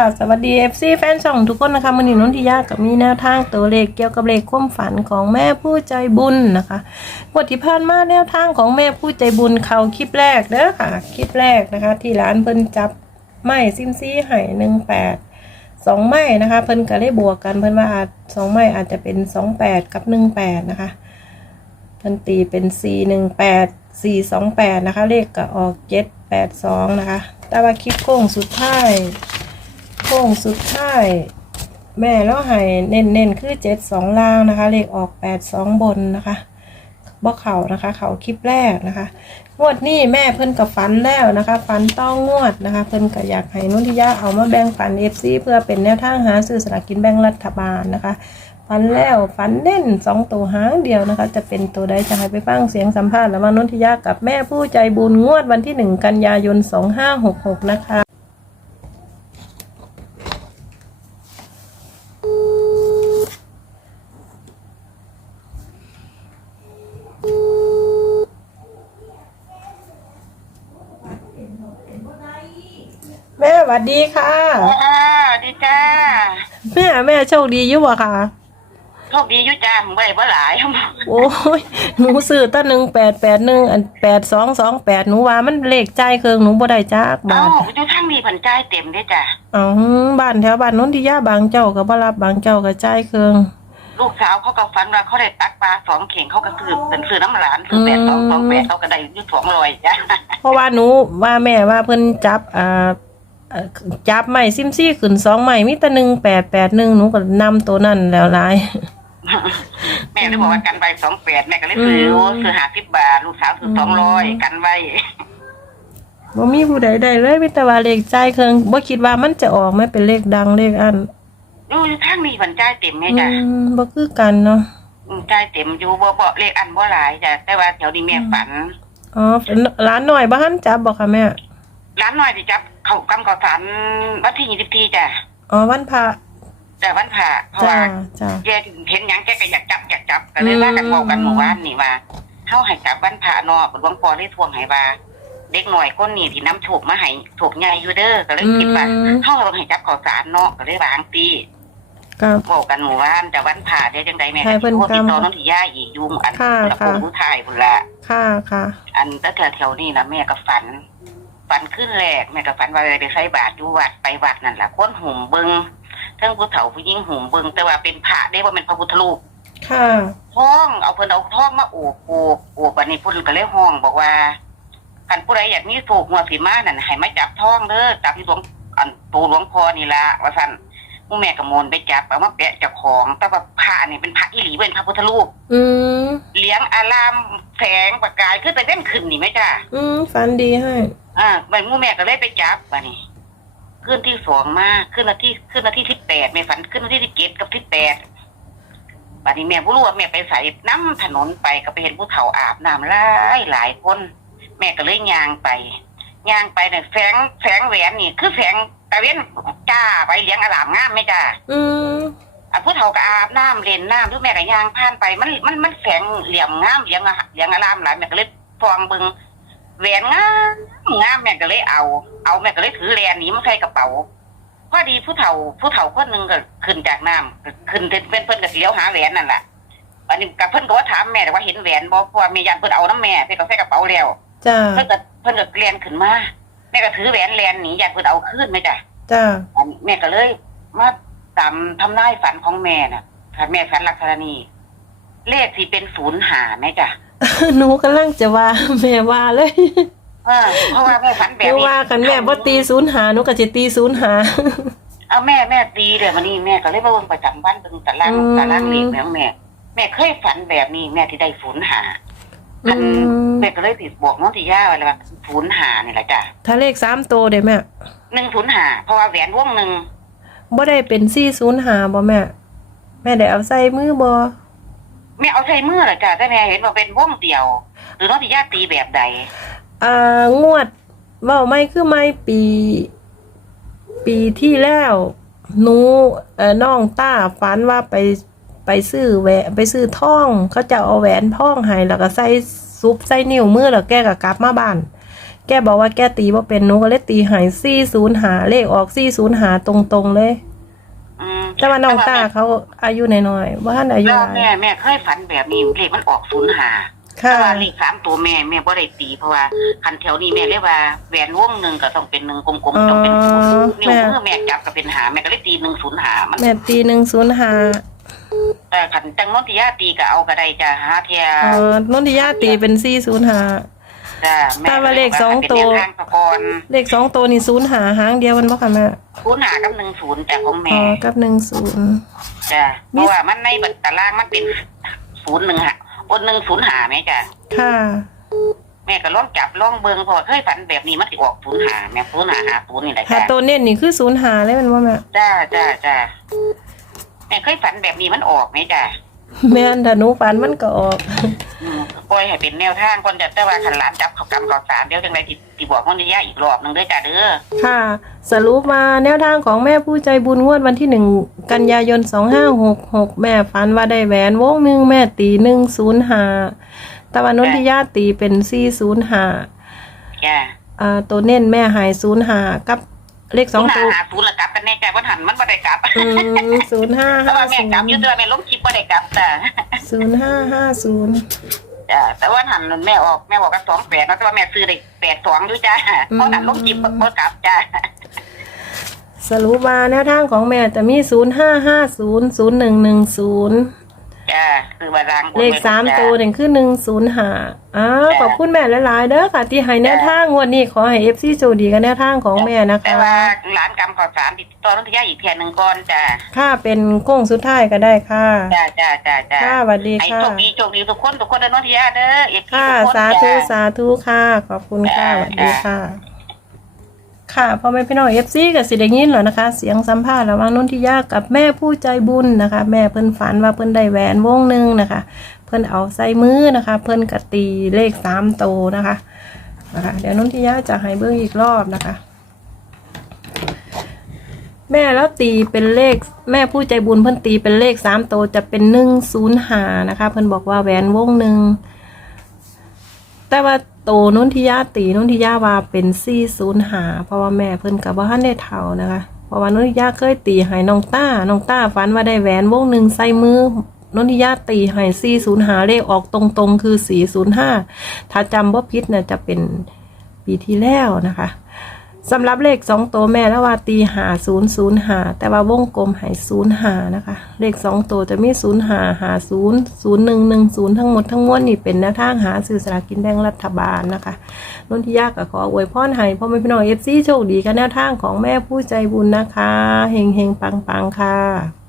ค่ะสวัสดี FC แฟนช่องทุกคนนะคะมันนี้นนทิยากับมีแนวทางตัวเลขเกี่ยวกับเลขความฝันของแม่ผู้ใจบุญนะคะงวดที่ผ่านมาแนวทางของแม่ผู้ใจบุญเขาคลิปแรกเด้อค่ะ คลิปแรกนะคะ ที่ร้านเพิ่นจับไม้ซิมซี่ไห่หนึ่งแปดสองไม้นะคะ เพิ่นก็ได้บวกกันเพิ่นว่าอาจสองไม้อาจจะเป็นสองแปดกับหนึ่งแปดนะคะเพิ่นตีเป็นสี่หนึ่งแปดสี่สองแปดนะคะ เลขก็ออกเจ็ดแปดสองนะคะ แต่ว่าคลิปโค้งสุดท้าย โค้งสุดท้าย แม่แล้วให้เน้นๆ คือเจ็ดสองล่างนะคะ เลขออกแปดสองบนนะคะบ่เข่านะคะ เขาคลิปแรกนะคะ งวดนี้แม่เพิ่นกับฟันแล้วนะคะฟันต้องงวดนะคะ เพิ่นก็อยากให้นุ่นทิยาเอามาแบ่งปันเอฟซีเพื่อเป็นแนวทางหาซื้อสลากกินแบ่งรัฐบาลนะคะฟันแล้วฟันเน่นสองตัวหางเดียวนะคะ จะเป็นตัวใดจะให้ไปฟังเสียงสัมภาษณ์ระหว่างนุ่นทิยากับแม่ผู้ใจบุญงวดวันที่หนึ่งกันยายนสองห้าหกหกนะคะ วัสดีค่ะอ่าดีจ้าแม่แม่โชคดีอยู่บ่ค่ะโชคดีอยู่จ้าผมไว้บ่หลายโอ้ยหนูซื้อตั้งหนึ่งแปดแปดหนึ่งอันแปดสองสองแปดหนูว่ามันเลขใจายเครื่องหนูบ่ได้จักเอ้าบาทอยู่ทางนี้เพันจ่ายเต็มเด้จ้าอ๋อบ้านแถวบ้านนนทิยาบางเจ้าก็บ่รับบางเจ้าก็จ่ายเครื่องลูกสาวเขาก็ฝันว่าเขาได้ตักปลาสองเข่งเขาก็ซื้อเป็นซื้อน้ำหลานซื้อแปดสองสองแปดเขาก็ได้อยู่สองร้อยจ้าเพราะว่าหนูว่าแม่ว่าเพิ่นจับอ่าเอ่อ จับใหม่ซิมซี่ขึ้นสองใหม่มีแต่หนึ่งแปดแปดหนึ่งหนูก็นำตัวนั่นแล้วหลายแม่เลยบอกว่ากันไปสองแปดแม่ก็เลยซื้ออืมซื้อหาสิบบาทลูกสาวซื้อสองร้อยกันไว้บ่มีผู้ใดได้เลยมีแต่ว่าเลขจ่ายเครื่องบ่คิดว่ามันจะออกไม่เป็นเลขดังเลขอันอยู่ทางนี้เพันจ่ายเต็มไงอืจ้ามบ่คือกันเนาะจ่ายเต็มอยู่บ่บ่เลขอันบ่หลายจ้ะแต่ว่าแถวนี้แม่ฝันอ๋อร้านหน่อยบ้านจับบอกค่ะแม่ ร้านน้อยที่จับ เขากำกับฝันวันที่ยี่สิบทีจ้ะอ๋อวันพระ แต่วันผ่าเพราะจ้าว่าจ้า แกเห็นหยังแกก็อยากจับอยากจับก็เลยว่ากันบอกกันหมู่บ้านนี่ว่าเฮาให้จับวันพระเนาะหลวงพ่อได้ทวงให้ว่า เด็กหน่อยคนนี้ที่น้ำโชคมาให้โชคใหญ่อยู่เด้อก็เลยคิดว่าเฮาต้องให้จับข้าวสารเนาะก็เลยวางตีครับ บอกกันหมู่บ้านแต่วันพระเดี๋ยวจังใดแม่ให้ก็เพิ่สินโทรติดต่อจำน้องที่ย่าอีกอยุ่อันค่ะละค่ะคนผู้ชายพุ่นละค่ะค่ะ อันแต่แถวๆนี้นะแม่ก็ฝัน ฝันขึ้นแรกแม่ก็ฝันว่าได้ใส่บาตรอยู่วัดไปวัดนั่นแหละคนหุ่มเบิงเทั้งผู้เฒ่าผู้ยิ่งหุ่มเบิงแต่ว่าเป็นพระได้ว่าเป็นพระพุทธรูปค่ะห้องเอาเพิ่นเอาท้องมาโอบโอบโอบอันนี้พุ่นก็เลยห้องบอกว่าคันผู้ใดอยากมีโศกหัวสีมานั่นให้มาจับท้องเด้อจับที่หลวงอันตูหลวงพ่อนี่ละว่าซั่นหมู่แม่ก็โมนไปจับเอามาแปะเจ้าของ แต่ว่าพระนี่เป็นพระอีหลีเป็นพระพุทธรูปอืมเลี้ยงอารามแสงประกายขึ้นไปเล่นขึ้นนี่ไหมจ้าอืมฝันดีให้ อ่าไปหมู่แม่ก็เลยไปจับบัดนี้ขึ้นที่สองมาขึ้นนาที่ขึ้นนาที่ที่แปดแม่ฝันขึ้นนาที่ที่เจ็ดกับที่แปดบัดนี้แม่บ่รู้ว่าแม่ไปใส่น้ำถนนไปก็ไปเห็นผู้เฒ่าอาบน้ำหลายหลายคน แม่ก็เลยย่างไปย่างไปเนี่ยแสงแสงแหวนนี่ คือแสงตะเวนจ้าไปเลี้ยงอลามงามไหมจ้าอืมอะผู้เฒ่าก็อาบน้ำเล่นน้ำทุกแม่ก็ย่างผ่านไปมันมันมันแสงเหลี่ยมงามเลี้ยงอะเลี้ยงอลามหลายแม่ก็เลยฟองเบิงแหวนงาม งามแม่ก็เลยเอา เอาแม่ก็เลยถือแหวนนี้มาใส่กระเป๋าพอดีผู้เฒ่าผู้เฒ่าคนหนึ่งก็ขึ้นจากน้ำขึ้นเป็นเพิ่นเพิ่นก็สิเลี้ยวหาแหวนนั่นแหละอันนี้กับเพิ่นก็ว่าถามแม่แต่ว่าเห็นแหวนบ่เพราะว่าแม่ยันเพิ่นเอาน้ำแม่เพิ่นก็ใส่กระเป๋าแล้วจ้าเพิ่นก็เพิ่นก็เรียนขึ้นมาแม่ก็ถือแหวนแลนหนียันเพิ่นเอาคืนไหมจ้ะจ้าอันแม่ก็เลยมาตามทำนายฝันของแม่น่ะฝันแม่ฝันลักษณะนี้เลขที่เป็นศูนย์หาไหมจ้ะหนูกำลังจะว่าแม่ว่าเลย เออเพราะว่าแม่ฝันแบหบนูนี้ว่ากันแม่บ่ตีศูนย์หาหนูก็จะตีศูนย์หา เอาแม่แม่ตีเลยวันนี้แม่ก็เลยมาเบิ่งประจำวันเบิ่งตารางอืม ตารางเลขของแม่ แม่เคยฝันแบบนี้แม่ที่ได้ศูนย์หาอือันมแม่ก็เลยติดบอกน้องที่ย่าไว้เลยว่าศูนย์หานี่แหละจ้ะถ้าเลขสามตัวเด้แม่หนึ่งศูนย์หาเพราะว่าแหวนวงหนึ่งบ่ได้เป็นสี่ศูนย์หาบ่แม่แม่ได้เอาใส่มือบ่แม่เอาใส่มือเหรอจ้ะแต่แม่เห็นว่าเป็นวงเดียว หรือน้องที่ย่าตีแบบใด อ่างวดเว้าไม่คือไม่ปี ปีที่แล้วหนูเอ่อน้องต้าฝันว่าไปไปซื้อแหวนไปซื้อทอง เขาจะเอาแหวนทองให้แล้วก็ใส่ซุปใส่นิ้วมือแล้วแกก็กลับมาบ้าน แกบอกว่าแกตีว่าเป็นหนูก็เลยตีใหายซี่ศูนย์หาเลขออกซี่ศูนย์หาตรงๆเลย อืมแต่ว่าน้องตาเขาอายุน้อยๆว่าท่านอายุแล้วหลาย แม่แม่เคยฝันแบบนี้เลขมันออกศูนย์หา ค่ะแต่ว่าเลขสามตัวแม่แม่บ่ได้ตีเพราะว่าคันแถวนี้แม่เรียกว่าแหวนวงหนึ่งก็ต้องเป็นหนึ่งกลมๆต้องเป็นศูนย์นิ้วมือแม่จับก็เป็นหาแม่ก็เลยตีหนึ่งศูนย์หามันแม่ตีหนึ่งศูนย์หาแต่คันจังโนนที่ญาตีก็เอาก็ได้จ้ะหาเทียเออนนทิยาตีเป็นซี่ศูนย์หาจ้ะแม่แต่ว่าเลขสองตัวเป็นแนทางตะกอนเลขสองตัวนี่ศูนย์หาหางเดียวมันบ่ค่ะแม่ศูนย์หากับหนึ่งศูนย์แต่ของอ๋แม่อกับหนึ่งศูนย์จ้ะเพราะว่ามันในบัตรตารางมันเป็นศูนย์หนึ่งหะ บนหนึ่งศูนย์หาไหมจ้ะค่ะ แม่ก็ลองจับลองเบิ่งเพอเคยฝันแบบนี้มันสิออกศูนย์หาแม่ศูนย์หาหาศูนย์นี่แหละหาจ้ะตัวเน้นนี่คือศูนย์หาเลยมันว่าแม่จ้าจ้าจ้าแม่เคยฝันแบบนี้มันออกไหมจ้ะแม่นถ้าหนูฝันมันก็ออกอืมป ล่อยให้เป็นแนวทางก่อนจะแต่ว่าขันหลานจับเขากำเขาสารเดี๋ยวจังไรที่ที่บอกมันจะยากอีกรอบหนึ่งเด้อจ้าเด้อค่ะ สรุปมาแนวทางของแม่ผู้ใจบุญงวดวันที่หนึ่งกันยายนสองห้าหกหกแม่ฝันว่าได้แหวนวงหนึ่งแม่ตีหนึ่งศูนย์หาตะวันนนทิยาตีเป็นสี่ศูนย์หาจ้าอ่าตัวเน้นแม่หายศูนย์หากับเลขสศูอนงย์หาตัวหาศูนย์ละกลับกันแน่ใจว่าหันมันบ่ได้กลับอืมศูนย์ห้าแต่ห้าว่าแม่ศูนกลับอยืดย์เดือแม่ล้มคลิปบ่ได้กลับจ้าศูนย์ห้าห้าศูนย์ อ่าแต่ว่าหันนั่นแม่ออกแม่บอกกับสองแปดนะแต่ว่าแม่ซื้อเด้แปดสองด้วยจ้าเพราะหันลงจิบเมื่อกลับจ้าสรุปมาแนวทางของแม่จะมีศูนย์ห้าห้าศูนย์ศูนย์หนึ่งหนึ่งศูนย์ จ้าคือว่าล้างบนเลขไว้สามจ้ะตัวหนึ่งคือหนึ่งศูนย์หาอ้าวจ้ะขอบคุณแม่หลายๆเด้อค่ะ ที่ให้แนวทางงวันนี้ขอให้เอฟซีโชคดีกับแนวทางของแม่นะแต่คะว่าร้านกำข้าวสารติดต่อนันทยาอีกเพียหนึ่งก่อนจ้าค่าเป็นโค้งสุดท้ายก็ได้ค่ะ จ้าจ้าจ้าจ้าค่ะสวัสดีให้ค่ะ โชคดีโชคดีทุกคนทุกคนนะนันทยาเด้อเอฟซีค่ะทุกคนสาธุจ้าสาธุค่ะ ขอบคุณค่ะจ้ะสวัสดีค่ะ ค่ะพ่อแม่พี่น้องเอฟซีกับสิได้ยินเหรอนะคะ เสียงสัมภาษณ์ระหว่างนนทิยากับแม่ผู้ใจบุญนะคะ แม่เพิ่นฝันว่าเพิ่นได้แหวนวงหนึ่งนะคะ เพิ่นเอาใส่มือนะคะ เพิ่นกตีเลขสามโตนะคะนะคะ เดี๋ยวนุ่นทิยาจะให้เบิ่งอีกรอบนะคะ แม่แล้วตีเป็นเลขแม่ผู้ใจบุญเพิ่นตีเป็นเลขสามโตจะเป็นหนึ่งศูนย์หานะคะ เพิ่นบอกว่าแหวนวงหนึ่งแต่ว่า โตนุ่นทิยาตีนุ่นทิยาว่าเป็นซี่ศูนย์หาเพราะว่าแม่เพิ่นกับว่าท่านได้เท่านะคะ เพราะว่านุ่นทิยาเคยตีหายน้องต้าน้องต้าฝันว่าได้แหวนวงหนึ่งใส่มือนุ่นทิยาตีหายซี่ศูนย์หาเลขออกตรงๆ คือสี่ศูนย์ห้าถ้าจำบ่ผิดน่ะจะเป็นปีที่แล้วนะคะ สำหรับเลขสองตัวแม่แล้วว่าตีหาศูนย์ศูนย์หาแต่ว่าวงกลมหายศูนย์หานะคะ เลขสองตัวจะมีศูนย์หาหาศูนย์ศูนย์หนึ่งหนึ่งศูนย์ทั้งหมดทั้งมวลนี่เป็นแนวทางหาสื่อสลากกินแบ่งรัฐบาลนะคะนนทิยาก็ขออวยพรให้พ่อแม่พี่น้องเอฟซีโชคดีกับแนวทางของแม่ผู้ใจบุญนะคะเฮงเฮงปังปังค่ะ